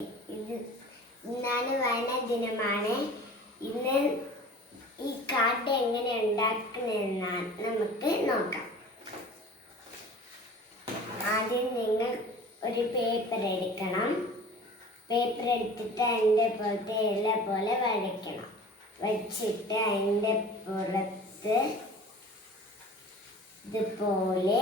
ഇന്നാണ് വായനാ ദിനമാണ്. ഇന്ന് ഈ കാർഡ് എങ്ങനെ ഉണ്ടാക്കുന്നതെന്ന് നമുക്ക് നോക്കാം. ആദ്യം നിങ്ങൾ ഒരു പേപ്പർ എടുക്കണം. പേപ്പർ എടുത്തിട്ട് അതിൻ്റെ പുറത്ത് ഇല പോലെ വരയ്ക്കണം. വച്ചിട്ട് അതിൻ്റെ പുറത്ത് ഇതുപോലെ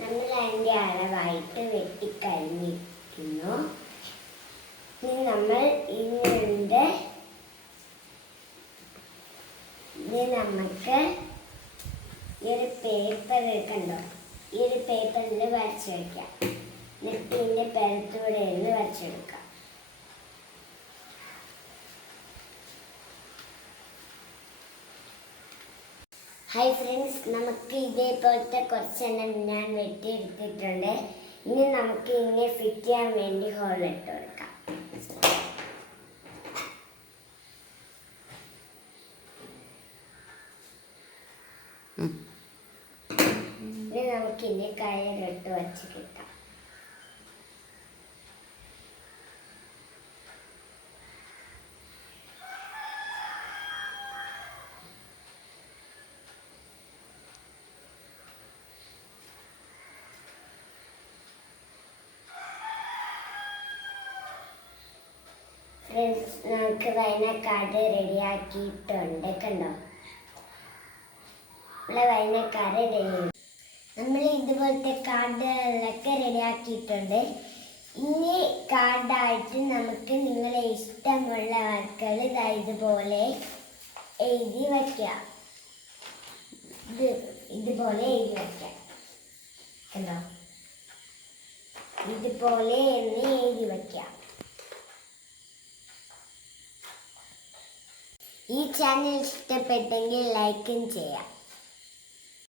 നമ്മൾ അതിൻ്റെ അളവായിട്ട് വെട്ടിക്കഴിഞ്ഞിരിക്കുന്നു. ഇനി നമ്മൾ നമുക്ക് ഈ ഒരു പേപ്പർ കണ്ടോ, ഈ ഒരു പേപ്പറിൽ വരച്ച് വയ്ക്കാം. എന്നിട്ട് ഇതിൻ്റെ പുറത്തൂടെ വരച്ചെടുക്കാം. ഹായ് ഫ്രണ്ട്സ്, നമുക്ക് ഇതേപോലത്തെ കുറച്ചെണ്ണം ഞാൻ വെട്ടിയെടുത്തിട്ടുണ്ട്. ഇനി നമുക്ക് ഇങ്ങനെ ഫിറ്റ് ചെയ്യാൻ വേണ്ടി ഹോൾ ഇട്ട് കൊടുക്കാം. ഇനി നമുക്കിനി കയറിട്ട് വച്ച് കിട്ടാം. ഫ്രണ്ട്സ്, നമുക്ക് വായനാ കാർഡ് റെഡിയാക്കിയിട്ടുണ്ട്. കണ്ടോ, നമ്മളെ വായനാ കാർഡ് റെഡി. നമ്മൾ ഇതുപോലത്തെ കാർഡുകളൊക്കെ റെഡിയാക്കിയിട്ടുണ്ട്. ഇനി കാർഡായിട്ട് നമുക്ക് നിങ്ങളെ ഇഷ്ടമുള്ള വാക്കുകൾ ഇതുപോലെ എഴുതി വയ്ക്കാം. ഇതുപോലെ എഴുതി വയ്ക്കാം. കണ്ടോ, ഇതുപോലെ എഴുതി വയ്ക്കാം. ഈ ചാനൽ ഇഷ്ടപ്പെട്ടെങ്കിൽ ലൈക്കും ചെയ്യാം.